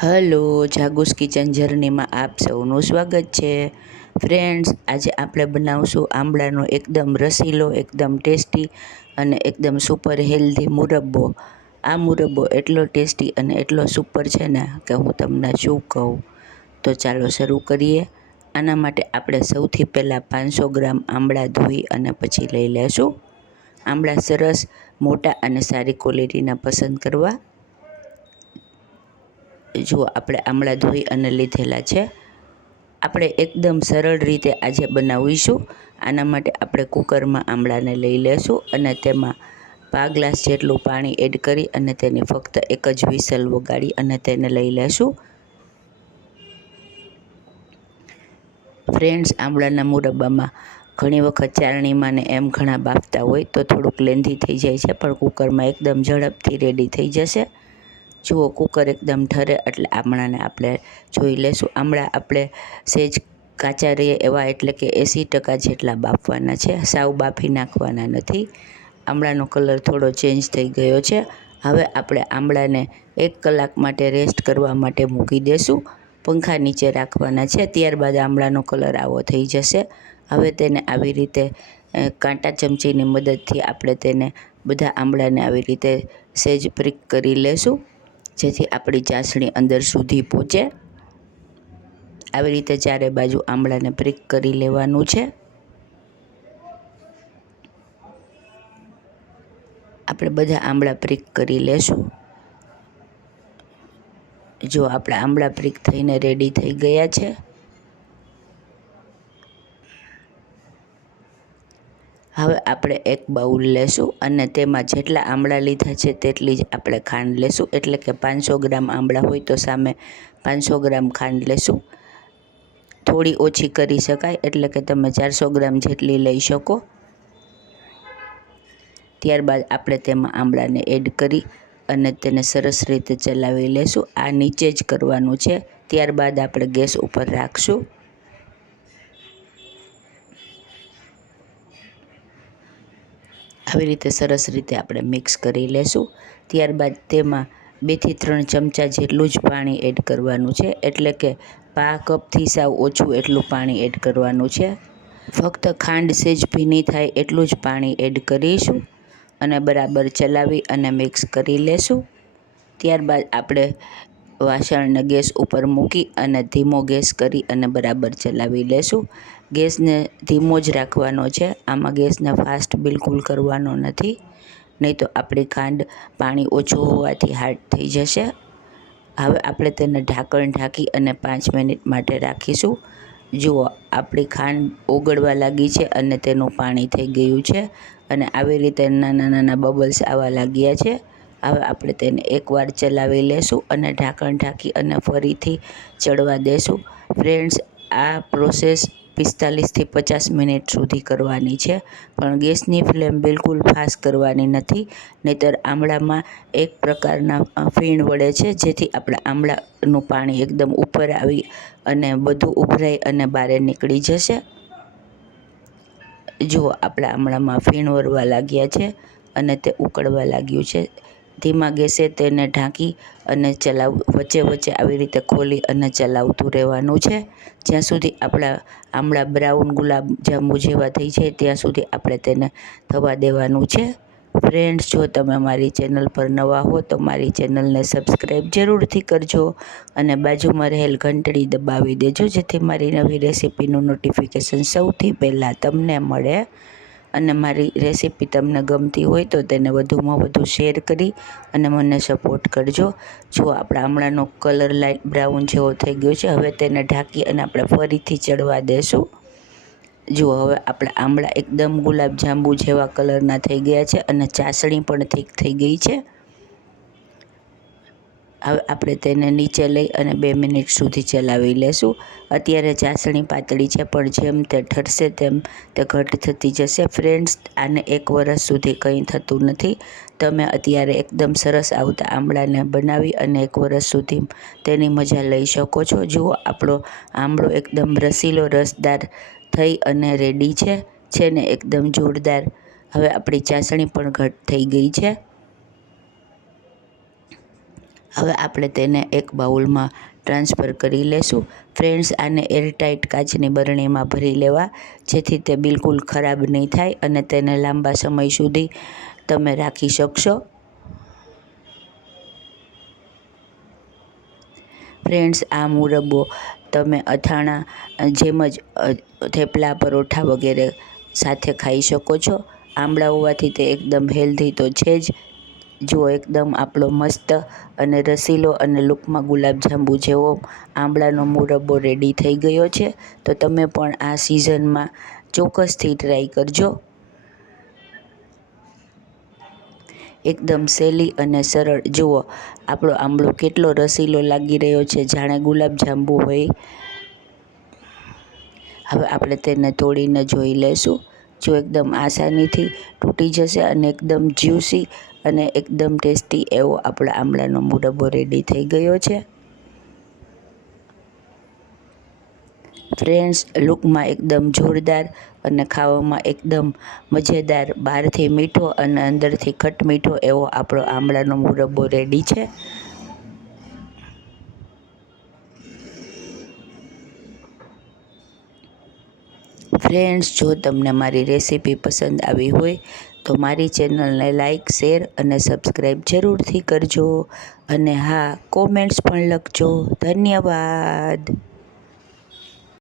Hello, જાગુસ kitchen જર્નીમાં આપ સૌનું સ્વાગત છે. ફ્રેન્ડ્સ, આજે આપણે બનાવશું આંબળાનો એકદમ રસીલો, એકદમ ટેસ્ટી અને એકદમ સુપર હેલ્ધી મુરબ્બો. આ મુરબ્બો એટલો ટેસ્ટી અને એટલો સુપર છે ને કે હું તમને શું કહું. તો ચાલો શરૂ કરીએ. આના માટે આપણે સૌથી પહેલાં 500 ગ્રામ આંબળા ધોઈ અને પછી લઈ લેશું. આંબળા સરસ મોટા અને સારી ક્વોલિટીના પસંદ કરવા. જુઓ, આપણે આંબળા ધોઈ અને લીધેલા છે. આપણે એકદમ સરળ રીતે આજે બનાવીશું. આના માટે આપણે કુકરમાં આંબળાને લઈ લેશું અને તેમાં 5 ગ્લાસ જેટલું પાણી એડ કરી અને તેની ફક્ત એક જ વિસલ વગાડી અને તેને લઈ લેશું. ફ્રેન્ડ્સ, આંબળાના મુરબ્બામાં ઘણી વખત ચારણીમાં ને એમ ઘણા બાફતા હોય તો થોડુંક લેન્ધી થઈ જાય છે, પણ કુકરમાં એકદમ ઝડપથી રેડી થઈ જશે. જુઓ, કુકર એકદમ ઠરે એટલે આંબળાને આપણે જોઈ લેશું. આંબળા આપણે સહેજ કાચા રહીએ એવા, એટલે કે 80% જેટલા બાફવાના છે, સાવ બાફી નાખવાના નથી. આંબળાનો કલર થોડો ચેન્જ થઈ ગયો છે. હવે આપણે આંબળાને 1 કલાક માટે રેસ્ટ કરવા માટે મૂકી દેશું. પંખા નીચે રાખવાના છે. ત્યારબાદ આંબળાનો કલર આવો થઈ જશે. હવે તેને આવી રીતે કાંટા ચમચીની મદદથી આપણે તેને બધા આંબળાને આવી રીતે સહેજ પ્રિક કરી લેશું, જેથી આપણી ચાસણી અંદર સુધી પહોંચે. આવી રીતે ચારે બાજુ આંબળાને પ્રિક કરી લેવાનું છે. આપણે બધા આંબળા પ્રિક કરી લેશું. જો આપણા આંબળા પ્રિક થઈને રેડી થઈ ગયા છે. હવે આપણે એક બાઉલ લેશું અને તેમાં જેટલા આંબળા લીધા છે તેટલી જ આપણે ખાંડ લેશું. એટલે કે 500 ગ્રામ આંબળા હોય તો સામે 500 ગ્રામ ખાંડ લેશું. થોડી ઓછી કરી શકાય, એટલે કે તમે 400 ગ્રામ જેટલી લઈ શકો. ત્યારબાદ આપણે તેમાં આંબળાને એડ કરી અને તેને સરસ રીતે ચલાવી લેશું. આ નીચે જ કરવાનું છે. ત્યારબાદ આપણે ગેસ ઉપર રાખશું. આવી રીતે સરસ રીતે આપણે મિક્સ કરી લેશું. ત્યારબાદ તેમાં 2 થી 3 ચમચા જેટલું જ પાણી એડ કરવાનું છે, એટલે કે પા કપથી સાવ ઓછું એટલું પાણી એડ કરવાનું છે. ફક્ત ખાંડ સહેજ ભીની થાય એટલું જ પાણી એડ કરીશું અને બરાબર ચલાવી અને મિક્સ કરી લેશું. ત્યારબાદ આપણે વાસણને ગેસ ઉપર મૂકી અને ધીમો ગેસ કરી અને બરાબર ચલાવી લેશું. ગેસને ધીમો જ રાખવાનો છે. આમાં ગેસને ફાસ્ટ બિલકુલ કરવાનો નથી, નહીં તો આપણી ખાંડ પાણી ઓછું હોવાથી હાર્ડ થઈ જશે. હવે આપણે તેને ઢાંકણ ઢાંકી અને 5 મિનિટ માટે રાખીશું. જુઓ, આપણી ખાંડ ઓગળવા લાગી છે અને તેનું પાણી થઈ ગયું છે અને આવી રીતે નાના નાના બબલ્સ આવવા લાગ્યા છે. હવે આપણે તેને એકવાર ચલાવી લેશું અને ઢાંકણ ઢાંકી અને ફરીથી ચડવા દેશું. ફ્રેન્ડ્સ, આ પ્રોસેસ 45 થી 50 મિનિટ સુધી કરવાની છે, પણ ગેસની ફ્લેમ બિલકુલ ફાસ્ટ કરવાની નથી, નહીંતર આંબળામાં એક પ્રકારના ફીણ વળે છે, જેથી આપણા આંબળાનું પાણી એકદમ ઉપર આવી અને બધું ઉભરાઈ અને બહાર નીકળી જશે. જુઓ, આપણા આંબળામાં ફીણ વળવા લાગ્યા છે અને તે ઉકળવા લાગ્યું છે. ધીમા ગેસે તેને ઢાંકી અને વચ્ચે વચ્ચે આવી રીતે ખોલી અને ચલાવતું રહેવાનું છે, જ્યાં સુધી આપણા આંબળા બ્રાઉન ગુલાબ જાંબુ જેવા થઈ જાય ત્યાં સુધી આપણે તેને થવા દેવાનું છે. ફ્રેન્ડ્સ, જો તમે મારી ચેનલ પર નવા હો તો મારી ચેનલને સબસ્ક્રાઈબ જરૂરથી કરજો અને બાજુમાં રહેલ ઘંટડી દબાવી દેજો, જેથી મારી નવી રેસીપીનું નોટિફિકેશન સૌથી પહેલાં તમને મળે. અને મારી રેસીપી તમને ગમતી હોય તો તેને વધુમાં વધુ શેર કરી અને મને સપોર્ટ કરજો. જો આપણા આંબળાનો કલર લાઇટ બ્રાઉન જેવો થઈ ગયો છે. હવે તેને ઢાંકી અને આપણે ફરીથી ચડવા દેશું. જુઓ, હવે આપણા આંબળા એકદમ ગુલાબ જાંબુ જેવા કલરના થઈ ગયા છે અને ચાસણી પણ થીક થઈ ગઈ છે. હવે આપણે તેને નીચે લઈ અને 2 મિનિટ સુધી ચલાવી લેશું. અત્યારે ચાસણી પાતળી છે, પણ જેમ તે ઠરશે તેમ તે ઘટ થતી જશે. ફ્રેન્ડ્સ, આને 1 વર્ષ સુધી કંઈ થતું નથી. તમે અત્યારે એકદમ સરસ આવતા આંબળાને બનાવી અને 1 વર્ષ સુધી તેની મજા લઈ શકો છો. જુઓ, આપણો આંબળો એકદમ રસીલો રસદાર થઈ અને રેડી છે ને એકદમ જોરદાર. હવે આપણી ચાસણી પણ ઘટ થઈ ગઈ છે. હવે આપણે તેને એક બાઉલમાં ટ્રાન્સફર કરી લેશું. ફ્રેન્ડ્સ, આને એરટાઇટ કાચની બરણીમાં ભરી લેવા, જેથી તે બિલકુલ ખરાબ નહીં થાય અને તેને લાંબા સમય સુધી તમે રાખી શકશો. ફ્રેન્ડ્સ, આ મુરબ્બો તમે અથાણા જેમ જ થેપલા, પરોઠા વગેરે સાથે ખાઈ શકો છો. આમળા હોવાથી તે એકદમ હેલ્ધી તો છે જ. જુઓ, એકદમ આપણો મસ્ત અને રસીલો અને લુકમાં ગુલાબજાંબુ જેવો આંબળાનો મુરબ્બો રેડી થઈ ગયો છે. તો તમે પણ આ સિઝનમાં ચોક્કસથી ટ્રાય કરજો. એકદમ સહેલી અને સરળ. જુઓ, આપણો આંબળો કેટલો રસીલો લાગી રહ્યો છે, જાણે ગુલાબજાંબુ હોય. હવે આપણે તેને તોડીને જોઈ લેશું. જો એકદમ આસાનીથી તૂટી જશે અને એકદમ જ્યુસી અને એકદમ ટેસ્ટી એવો આપણા આંબળાનો મુરબ્બો રેડી થઈ ગયો છે. ફ્રેન્ડ્સ, લુકમાં એકદમ જોરદાર અને ખાવામાં એકદમ મજેદાર, બહારથી મીઠો અને અંદરથી ખટમીઠો એવો આપણો આંબળાનો મુરબ્બો રેડી છે. ફ્રેન્ડ્સ, જો તમને મારી રેસીપી પસંદ આવી હોય તો મારી ચેનલને લાઈક, શેર અને સબસ્ક્રાઈબ જરૂરથી કરજો. અને હા, કોમેન્ટ્સ પણ લખજો. ધન્યવાદ.